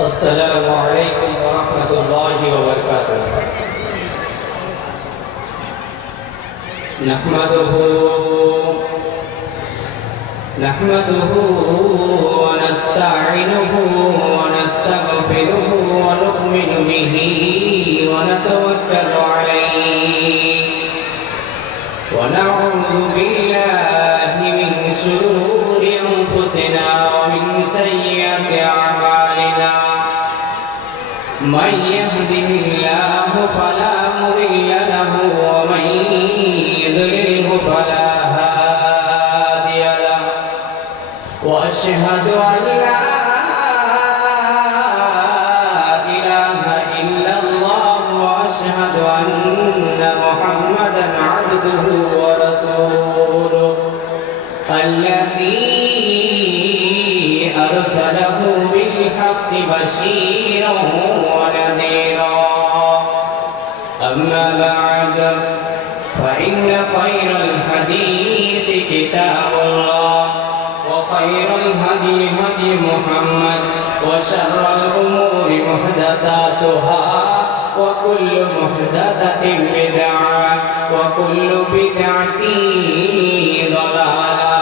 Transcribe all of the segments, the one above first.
السلام عليكم ورحمة الله وبركاته. نحمده ونستعينه ونستغفره ونؤمن به ونتوكل عليه ونعوذ بالله من شرور أنفسنا ومن سيئات أعمالنا. من يهده الله فلا مضل له ومن يضلله فلا هادي له. وأشهد أن لا إله إلا الله وأشهد أن محمدا عبده ورسوله الذي أرسله بالحق بشيرا ونذيرا. أما بعد فإن خير الحديث كتاب الله وخير الهدي هدي محمد وشر الأمور محدثاتها وكل محدثة بدعة وكل بدعة ضلالة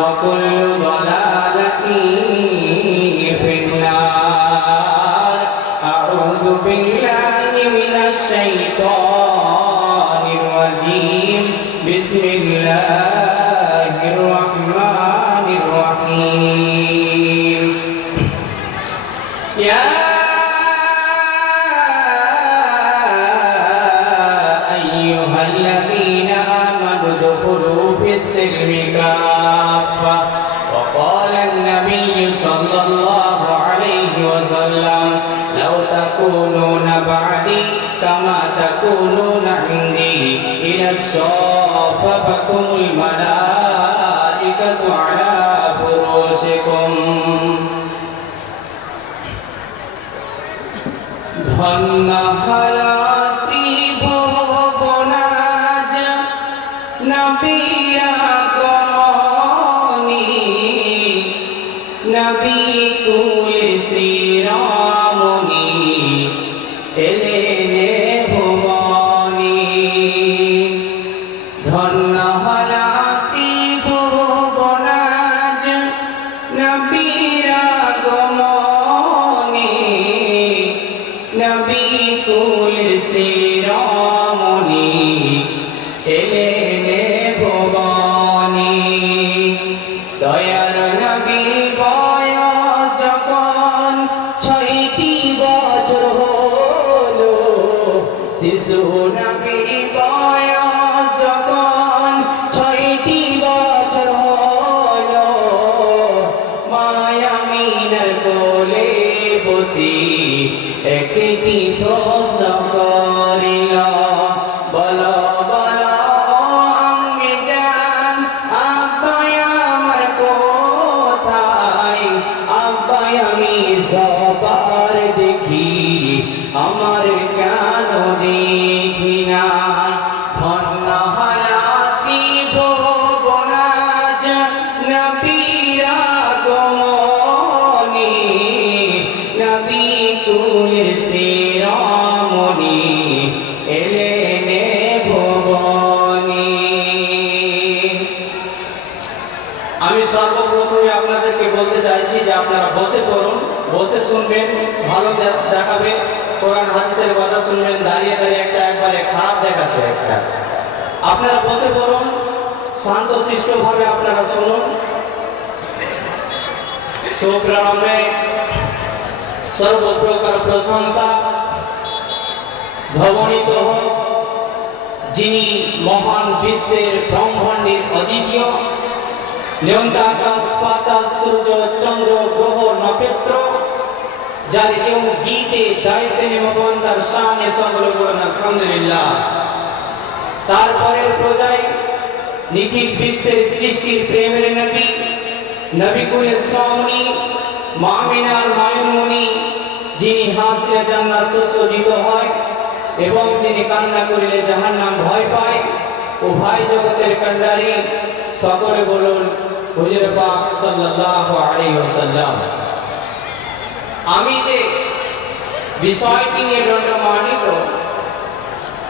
وكل ضلالة في النار. أعوذ بالله من الشيطان الرجيم. بسم الله الرحمن الرحيم. يا أيها الذين آمنوا ادخلوا في السلم كافة. وقال النبي صلى الله عليه وسلم لو تكونون بعدي كما تكونون عندي إلى صاففكم الملائكة على فروشكم. ধন্য হালাতি ভবনাজ নবীরা গমনি নবী কুলে শ্রীরামনি এলেনে ভুবনি. ধন্য হালাতি ভবনাজ নবীরা গমনি নবী কুলের শ্রীরামনি এলেনে ভুবনি. দয়ার নবীর বয়স যখন 6টি বছর হলো, শিশু নবীর বয়স যখন 6টি বছর হলো, মায়া আমিনার কোলে বসি একটি প্রশ্ন করিল, বলো বলো আমি জান আব্বাই আমার কোথায়? আব্বাই আমি সবার দেখি, আমার কেন দেখি না? ধন্য হালাতি ভবনাজ নবীরা গমনি নবী কুলের শ্রীরামনি এলেনে ভুবনি. আমি সর্বপ্রথমে আপনাদেরকে বলতে চাইছি যে আপনারা বসে পড়ুন, বসে শুনবেন, ভালো দেখাবে, কোরআন হাদিসের কথা শুনবেন। দাঁড়িয়ে দাঁড়িয়ে একবারে খারাপ দেখাচ্ছে একটা। আপনারা বসে পড়ুন, শান্তশিষ্টভাবে আপনারা শুনুন। সুপ্রারম্ভে সর্বপ্রকার প্রশংসা ধবনিত হোক যিনি মহান বিশ্বের ব্রহ্মাণ্ডের অদ্বিতীয়, নিয়ন্তা আকাশ পাতাল সূর্য চন্দ্র গ্রহ নক্ষত্র, যার কেউ গীতে দায়িত্বে নিমগ্ন, তার শানে সকল গুণ আলহামদুলিল্লাহ। তারপরের প্রজায় নিখিল বিশ্বের সৃষ্টির প্রেমের নবী, নবী কুলের শ্রাবণী, মা আমিনার মায়ুনমণি, যিনি হাসিলে জান্নাত সুসজ্জিত হয় এবং যিনি কান্না করিলে জাহান্নাম ভয় পায়, উভয় জগতের কান্ডারি, সকলে বলুন হুজুর পাক সাল্লাল্লাহু আলাইহি ওয়াসাল্লাম। আমি যে বিষয়টি নিয়ে দণ্ডমানিত,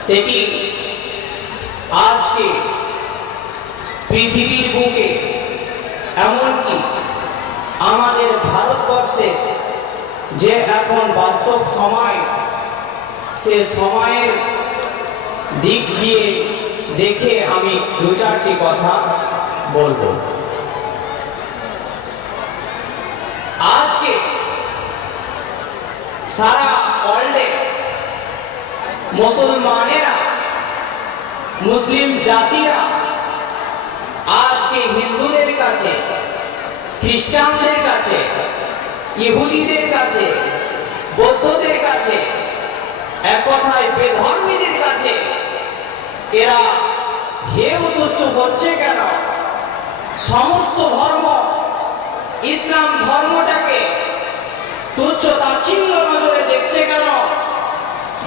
সেটি আজকে পৃথিবীর বুকে এমনকি আমাদের ভারতবর্ষে যে এখন বাস্তব সময়, সে সময়ের দিক দিয়ে দেখে আমি দু চারটি কথা বলবো। আজকে সারা ওয়ার্ল্ডে মুসলমানেরা, মুসলিম জাতিরা আজকে হিন্দুদের কাছে, খ্রিস্টানদের কাছে, ইহুদিদের কাছে, বৌদ্ধদের কাছে, এক কথায় বেধর্মীদের কাছে এরা হেয় তুচ্ছ হচ্ছে কেন? সমস্ত ধর্ম ইসলাম ধর্মটাকে তুচ্ছ তাচ্ছিল্য নজরে দেখছে কেন?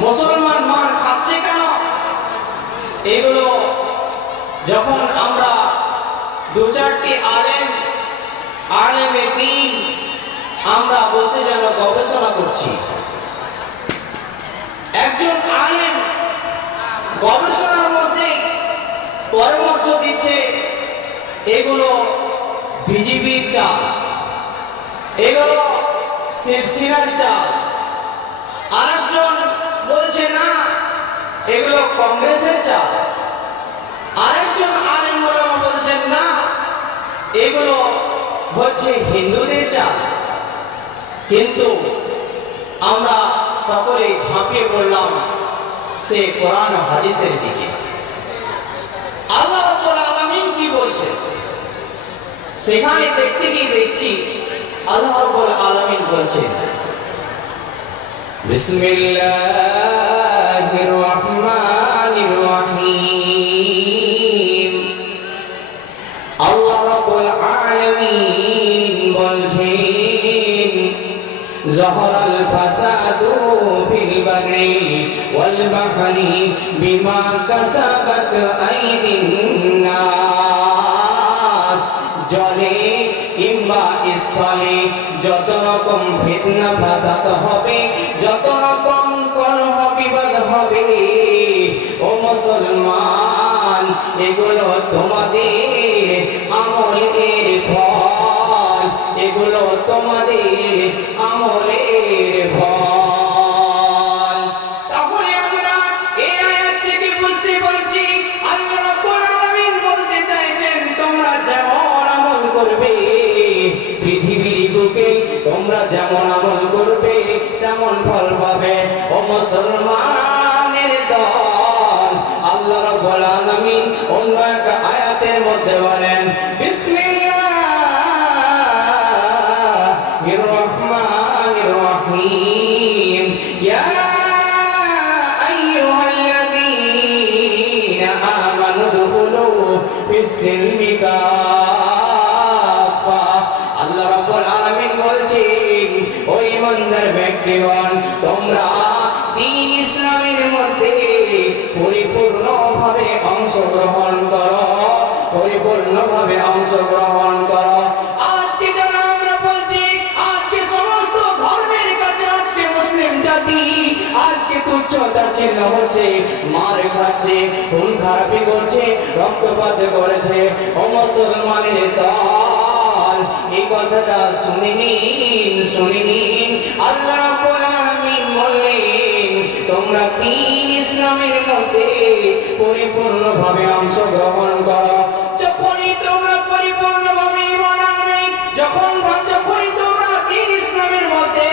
মুসলমান মার খাচ্ছে কেন? এগুলো যখন আমরা দু চারটি আলেমে দ্বীন আমরা বসে যেন গবেষণা করছি, একজন আলেম গবেষণার মধ্যে পরামর্শ দিচ্ছে এগুলো বিজেপির চাল, এগুলো শিবসেনার চাল, আরেকজন বলছে না এগুলো কংগ্রেসের চাল, আরেকজন আলেম ওলামা বলছেন না এগুলো হচ্ছে হিন্দুদের চাল। কিন্তু আমরা সকলে ঝাঁপিয়ে পড়লাম সে কোরআন হাদিসের দিকে। আল্লাহ রাব্বুল আলামিন কি বলছেন সেখানে দেখতে গিয়ে দেখছি আল্লাহ রাব্বুল আলামিন বলছেন, বিসমিল্লাহির রহমানির রহিম। আল্লাহ রাব্বুল আলামিন বলছেন, যহরাল ফাসাদু ফিল বাররি ওয়াল বাহরি বিমা কাসাবাত আইদিন নাস। জলে কিংবা স্থলে যত রকম ফিতনা ফাসাদ হবে, যত রকম কলহ বিবাদ হবে, ও মুসলমান, এগুলো তোমাদের আমলের ফল, এগুলো তোমাদের আমলের ফল। তাহলে আমরা এই আয়াত থেকে বুঝতে পারছি আল্লাহ রাব্বুল আলামিন বলতে চাইছেন তোমরা যেমন আমল করবে পৃথিবীর বুকে, তোমরা যেমন আমল করবে তেমন ফল পাবে। ও মুসলমানের দল, আল্লাহ রাব্বুল আলামিন অন্য এক আয়াতের মধ্যে বলেন, বিসমিল্লাহির রহমানির রহিম। ইয়া আইয়ুহাল্লাযীনা আমানু দুখুলু ফিস-সিলমি কাফা। আল্লাহ রাব্বুল আলামিন বলছেন, ও ঈমানদার ব্যক্তিগণ, তোমরা দ্বীন ইসলামের মধ্যে পরিপূর্ণভাবে অংশগ্রহণ করো, পরিপূর্ণভাবে অংশগ্রহণ করো। আজকে যারা আমরা বলছি আজকে সমস্ত ধর্মের কাছে আজকে মুসলিম জাতি আজকে তুচ্ছ তাচ্ছিল্য হচ্ছে, মার খাচ্ছে, খুন খারাপি করছে, রক্তপাত করেছে। ও মুসলমানের দল, এই কথাটা শুনে নিন। আল্লাহ রাব্বুল আলামিন বললেন তোমরা দ্বীন ইসলামের মধ্যে পরিপূর্ণভাবে অংশগ্রহণ করো। যখনই তোমরা পরিপূর্ণভাবে ঈমান আনবে, যখনই তোমরা দ্বীন ইসলামের মধ্যে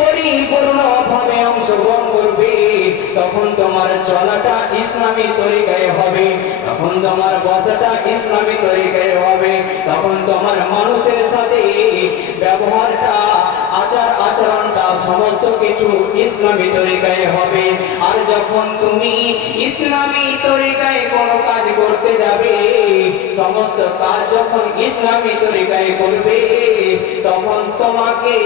পরিপূর্ণভাবে অংশগ্রহণ করবে, তখন তোমার চলাটা ইসলামী তরিকায় হবে, তখন তোমার বসাটা ইসলামী তরিকায় হবে, তখন তোমার মানুষের সাথে ব্যবহারটা, আচার আচরণটা সমস্ত কিছু ইসলামী তরিকায় হবে। আর যখন তুমি ইসলামী তরিকায় কোনো কাজ করতে যাবে, সমস্ত কাজ যখন ইসলামী তরিকায় করবে, তখন তোমাকে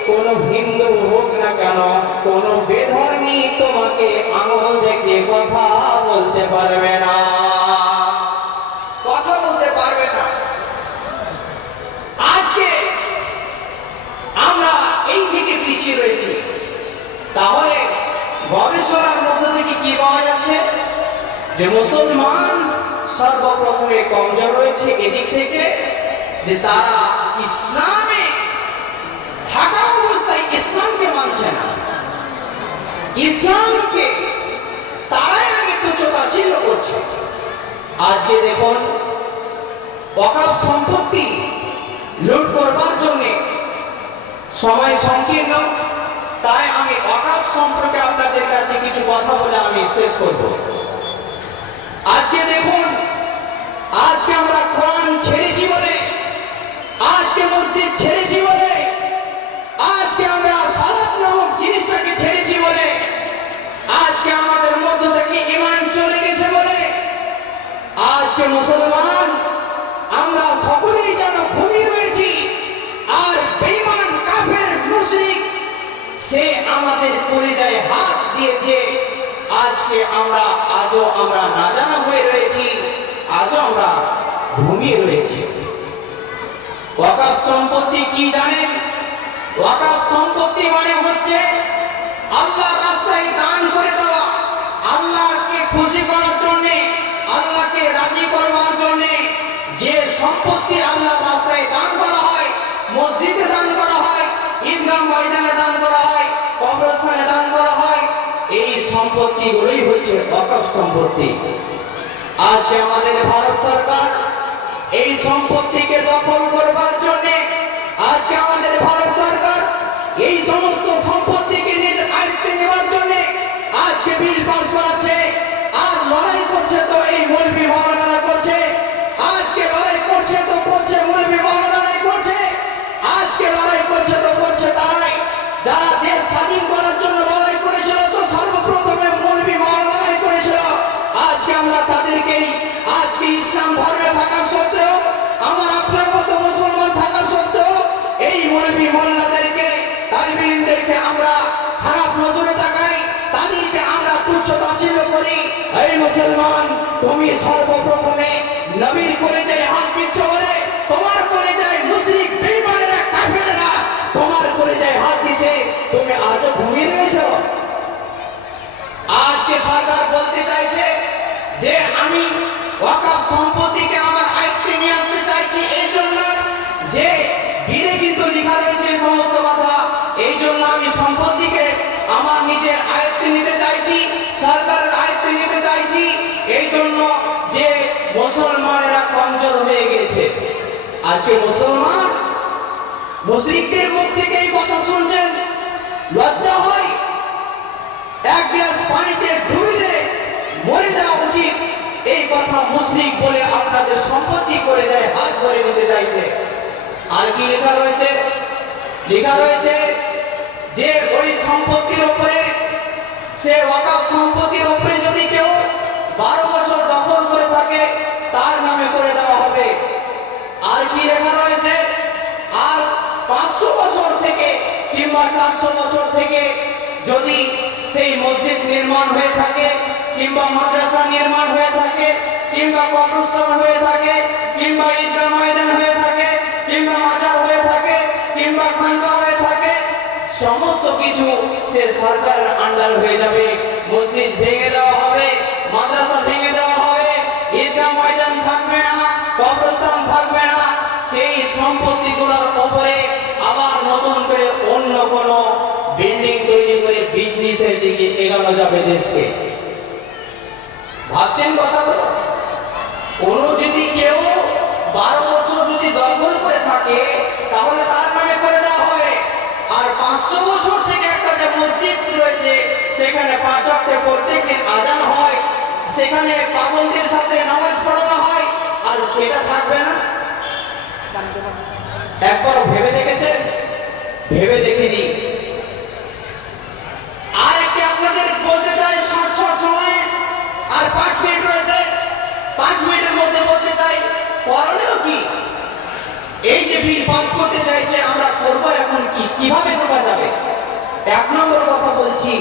কোনো হিন্দু হোক না কেন, কোনো বেধর্মী তোমাকে আঙুল দেখে কথা বলতে পারবে না, কথা বলতে পারবে না। আজকে আমরা এই বেশি রয়েছে। তাহলে গবেষণার মধ্য থেকে কি পাওয়া যাচ্ছে যে মুসলমান সর্বপ্রথমে কমজোর রয়েছে এদিক থেকে যে তারা ইসলামে থাকা অবস্থায় ইসলামকে মানছে না, ইসলামকে তারাই আগে তুচ্ছ-তাচ্ছিল্য করছে। আজকে দেখুন ওয়াকফ সম্পত্তি লুট করবার জন্য সময় সংকীর্ণ, তাই আমি ওয়াকফ সম্পর্কে আপনাদের কাছে কিছু কথা বলে আমি শেষ করব। আজকে দেখুন, আজকে আমরা কোরআন ছেড়েছি বলে, আজকে মসজিদ ছেড়েছি বলে, আজকে আমরা সালাত নামক জিনিসটাকে ছেড়েছি বলে, আজকে আমাদের মধ্য থেকে ঈমান চলে গেছে বলে আজকে মুসলমান আমরা সকলেই যেন ঘুমিয়ে রয়েছি। আর বেঈমান কাফের মুশরিক সে আমাদের কলিজায় হাত দিয়েছে। আজকে আজও আমরা না জানা হয়ে রয়েছি, আজও আমরা ঘুমিয়ে রয়েছি। ওয়াকফ সম্পত্তি কি জানেন? ওয়াকফ সম্পত্তি মানে হচ্ছে আল্লাহর রাস্তায় দান করে দেওয়া, আল্লাহকে খুশি করার জন্য, আল্লাহকে রাজি করবার জন্য যে সম্পত্তি আল্লাহর রাস্তায় দান করা হয়, মসজিদে দান করা হয়, ঈদগাহ ময়দানে দান করা হয়, কবরস্থানে দান করা হয়, এই সম্পত্তিগুলোই হচ্ছে ওয়াকফ সম্পত্তি। আজকে আমাদের ভারত সরকার এই সম্পত্তিকে দখল করবার জন্য, আজকে আমাদের ভারত সরকার এই সমস্ত সম্পত্তিকে নিজের আয়ত্তে নেবার জন্য আজকে বিল পাস করাচ্ছে। আর লড়াই করছে তো এই মৌলবি মাওলানারা করছে, আজকে লড়াই করছে তো করছে মৌলবি মাওলানারাই করছে, আজকে লড়াই করছে তো করছে তারাই। যারা দেশ স্বাধীন করার জন্য লড়াই করেছিল তো সর্বপ্রথমে মৌলবি মাওলানারাই করেছিল। আজকে আমরা তাদেরকেই, আজকে ইসলাম ধর্মে থাকার সত্ত্বেও, আমার আপনার মতো মুসলমান থাকার সত্ত্বেও এই মৌলবি মোল্লাদেরকে, তালিবে ইলমদেরকে আমরা খারাপ নজরে তাকাই, তাদেরকে আমরা তুচ্ছ-তাচ্ছিল্য করি। এই মুসলমান, তুমি সর্বপ্রথমে নবীর কলিজায় হাত দিচ্ছ বলে তোমার কলিজায় মুশরিক বেঈমানেরা কাফেররা তোমার কলিজায় হাত দিচ্ছে, তুমি আজও ঘুমিয়ে রয়েছো। আজকে সরকার বলতে চাইছে যে আমি ওয়াকফ সম্পত্তিকে আমার আয়ত্তে নিয়ে আসতে চাইছি, এই জন্য যে গিরে কিন্তু লেখা রয়েছে এই সমস্ত কথা, এই জন্য আমি সম্পত্তিকে আমার নিজের আয়ত্তে নিতে চাইছি, সরকারের আয়ত্তে নিতে চাইছি, এই জন্য যে মুসলমানেরা কমজোর হয়ে গেছে। আজকে মুসলমান মুশরিকদের মুখ থেকে এই কথা শুনছেন, লজ্জা হয়। এক গ্লাস পানিতে ডুবে যে মরে যাওয়া উচিত, এই কথা মুশরিক বলে আপনাদের সম্পত্তি করে যায় হাত ধরে নিতে চাইছে। আর কি লেখা রয়েছে? লেখা রয়েছে যে ওই সম্পত্তির উপরে, সে ওয়াকফ সম্পত্তির উপরে যদি কেউ 12 বছর দখল করে থাকে তার নামে করে দেওয়া হবে। আর কি লেখা রয়েছে? আর 500 বছর থেকে কিংবা 400 বছর থেকে যদি সেই মসজিদ নির্মাণ হয়ে থাকে, কিংবা মাদ্রাসা নির্মাণ হয়ে থাকে, কিংবা কবরস্থান হয়ে থাকে, কিংবা ঈদগাহ ময়দান হয়ে থাকে, কিংবা মাজার হয়ে থাকে, কিংবা খানকা হয়ে থাকে, সমস্ত কিছু সে সরকারের আন্ডার হয়ে যাবে। মসজিদ ভেঙে দেওয়া হবে, মাদ্রাসা ভেঙে দেওয়া হবে, ঈদগাহ ময়দান থাকবে না, কবরস্থান থাকবে না। সেই সম্পত্তিগুলোর উপরে আবার নতুন করে অন্য কোনো বিল্ডিং তৈরি করে বিজনেসের দিকে এগোনো যাবে দেশকে। ভাবছেন কথাগুলো? কোনো যদি কেউ 12 বছর যদি দখল করে থাকে তাহলে তার নামে করে দেওয়া হবে। আর 500 বছর থেকে একটা যে মসজিদ রয়েছে সেখানে 5 ওয়াক্তে প্রত্যেকদিন আজান হয়, সেখানে পাবন্দির সাথে নামাজ পড়ানো হয়, আর সেটা থাকবে না। একবার ভেবে দেখেছেন? ভেবে দেখিনি। আর একটি আপনাদের বলতে চাই, সময় আর 5 মিনিট রয়েছে, 5 মিনিটের মধ্যে বলতে চাই করণীয় কি। এই যে বিল পাস করতে চাইছে, আমরা করবো এখন কি, কিভাবে করা যাবে? 1 নম্বর কথা বলছি,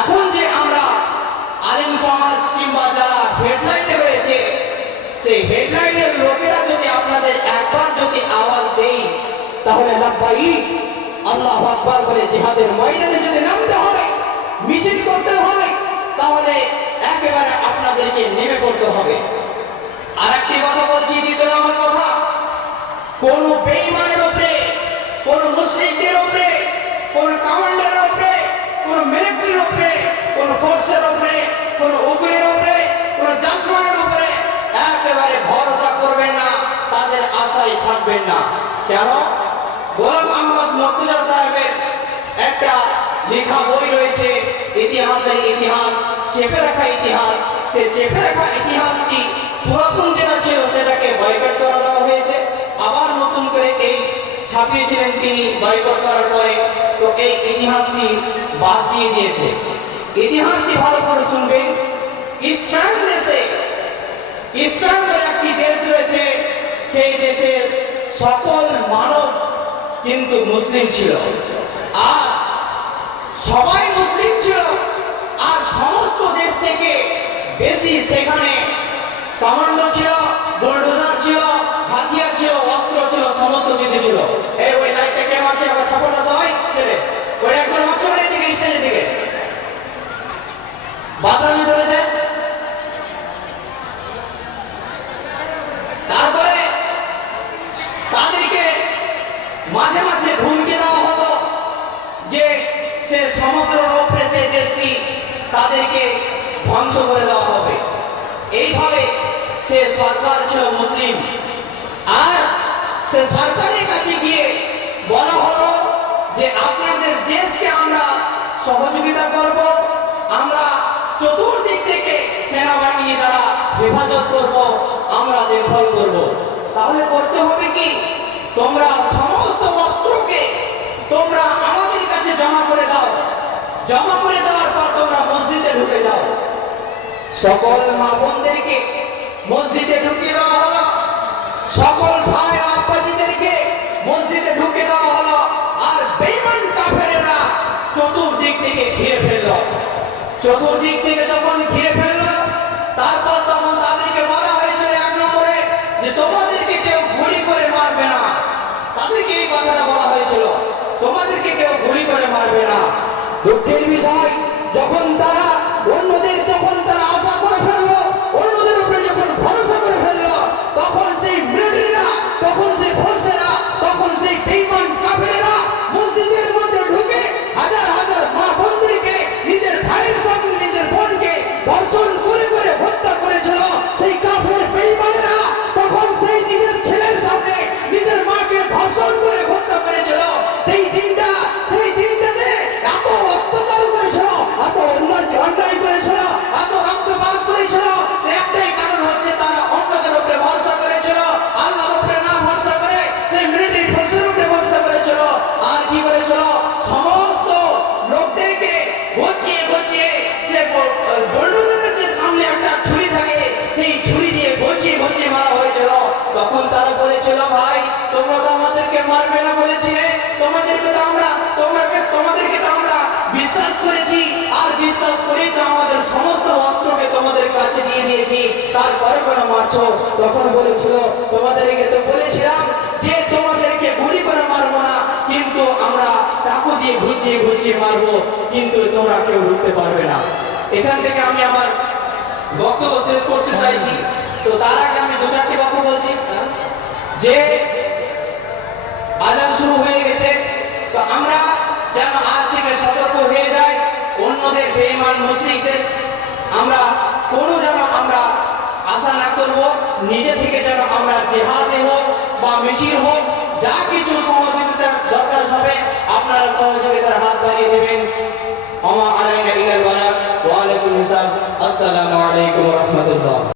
এখন যে আমরা আলেম সমাজ কিংবা যারা হেডলাইনে রয়েছে, সেই হেডলাইনের লোকেরা যদি আপনাদের একবার যদি আওয়াজ দেই তাহলে লাব্বাইক আল্লাহু আকবার বলে জিহাদের ময়দানে যদি নামতে হয়, মিছিল করতে হয়, তাহলে একেবারে আপনাদেরকে নেমে পড়তে হবে। আর একটি কথা বলছি, দ্বিতীয় নম্বর কথা, কোন বেঈমানের উপরে, কোন মুশরিকদের উপরে, কোন কমান্ডারের উপরে, কোন মিলিটারির উপরে, কোন ফোর্সের উপরে, কোন উকিলের উপরে, কোন জাজমানের উপরে একেবারে ভরসা করবেন না, তাদের আশায় থাকবেন না। কেন? গোলাম আহমদ মর্তুজা সাহেবের একটা লেখা বই রয়েছে, ইতিহাসের ইতিহাস, চেপে রাখা ইতিহাস। সে চেপে রাখা ইতিহাসটি পুরাতন যেটা ছিল সেটাকে বয়কট করে দেওয়া হয়েছে, আবার নতুন করে এই ছাপিয়েছিলেন তিনি বয়কট করার পরে। তো এই ইতিহাসটি বাদ দিয়ে দিয়েছে। ইতিহাসটি ভালো করে শুনবেন। স্পেন দেশে, স্পেন বলে একটি দেশ রয়েছে, সেই দেশের সকল মানব কিন্তু মুসলিম ছিল, আর সবাই মুসলিম ছিল। আর সমস্ত দেশ থেকে বেশি সেখানে কমান্ডো ছিল, বুলডোজার ছিল, হাতিয়ার ছিল, অস্ত্র ছিল, সমস্ত কিছু ছিল। এই ওই লাইটটা কে মারছে? আবার থাপড় দাও হয় ছেলে, ওই একবার মারছে না, এদিকে স্টেজের দিকে বাতামি ধরেছে। তারপরে তাদেরকে মাঝে মাঝে হুমকি দেওয়া হতো যে সে সমুদ্রের উপরে সেই দেশটি তাদেরকে ধ্বংস করে দেওয়া হবে। এইভাবে সে সরকার ছিল মুসলিম, আর সে সরকারের কাছে গিয়ে বলা হলো যে আপনাদের দেশকে আমরা সহযোগিতা করব, আমরা চতুর্দিক থেকে সেনাবাহিনী দ্বারা হেফাজত করব, আমরা দেখভাল করব। তাহলে করতে হবে কি? তোমরা সমস্ত অস্ত্রকে তোমরা আমাদের কাছে জমা করে দাও, জমা করে দেওয়ার পর তোমরা মসজিদে ঢুকে যাও। সকল মা বোনদেরকে মসজিদে ঢুকিয়ে দেওয়া হলো, সকল ভাই আব্বাজিদেরকে মসজিদে ঢুকে দেওয়া হলো, আর বেঈমান কাফেররা চতুর্দিক থেকে ঘিরে ফেলল। চতুর্দিক থেকে যখন ঘিরে ফেলল, তারপর তখন তাদেরকে বলা হয়েছিল এক নম্বরে যে তোমাদেরকে কেউ গুলি করে মারবে না। তাদেরকে এই কথাটা বলা হয়েছিল, তোমাদেরকে কেউ গুলি করে মারবে না। দুঃখের বিষয়, যখন তারা অন্যদের যখন তারা আশা করে ফেললো, অন্যদের উপরে যখন ভরসা করে ফেললো, তখন সেই মিলিটারিরা, তখন সেই ফোর্সেরা, তখন সেই বেঈমান কাফেররা মসজিদের মধ্যে ঢুকে হাজার হাজার মা বোনদেরকে, নিজের ভাইয়ের সামনে নিজের বোনকে ধর্ষণ করে করে হত্যা করেছিল। সেই কাফের বেঈমানেরা তখন সেই নিজের ছেলের সামনে নিজের মাকে ধর্ষণ করে হত্যা করেছিল। সেই দিনটাতে এত অত্যাচার করেছিল, এত অন্যায় করেছিল, এত রক্তপাত করেছিল, একটাই কারণ হচ্ছে তারা অন্যদের উপরে ভরসা করেছিল, আল্লাহর উপরে না ভরসা করে সেই মিলিটারি ফোর্সের উপরে ভরসা করেছিল। আর কি করেছিল? সমস্ত লোকদেরকে ঘুচিয়ে ঘুচিয়ে, যে বুলডোজারের যে সামনে একটা ছুরি থাকে, সেই ছুরি দিয়ে ঘুচিয়ে ঘুচিয়ে মারা হয়েছিল। তখন তারা বলেছিল, ভাই তোমরা তো আমাদেরকে মারবে না বলেছিলে, তোমাদেরকে তো আমরা বিশ্বাস করেছি, আর বিশ্বাস করি তো আমাদের সমস্ত অস্ত্রকে তোমাদের কাছে দিয়ে দিয়েছি, তারপরে কোনো মারছো? তখন বলেছিল, তোমাদেরকে তো বলেছিলাম যে তোমাদেরকে গুলি করে মারবো না, কিন্তু আমরা চাকু দিয়ে ঘুচিয়ে ঘুচিয়ে মারবো, কিন্তু তোমরা কেউ রুখতে পারবে না। এখান থেকে আমি আমার বক্তব্য শেষ করতে চাইছি। তো তার আগে আমি দু চারটি কথা বলছি যে আজান শুরু হয়ে গেছে, তো আমরা যেন আজ থেকে সতর্ক হয়ে যাই। অন্যদের বেঈমান মুশরিকদের আমরা কোনো যেন আমরা আশা না করব, নিজে থেকে যেন আমরা জিহাদে হোক বা মিছিল হোক, যা কিছু সহযোগিতার দরকার হবে আপনারা সহযোগিতার হাত বাড়িয়ে দেবেন। আমা আলাইনা ইল্লাল বালাগ ওয়া আলাইকুম আসসালাম। আসসালামু আলাইকুম ওয়া রাহমাতুল্লাহ।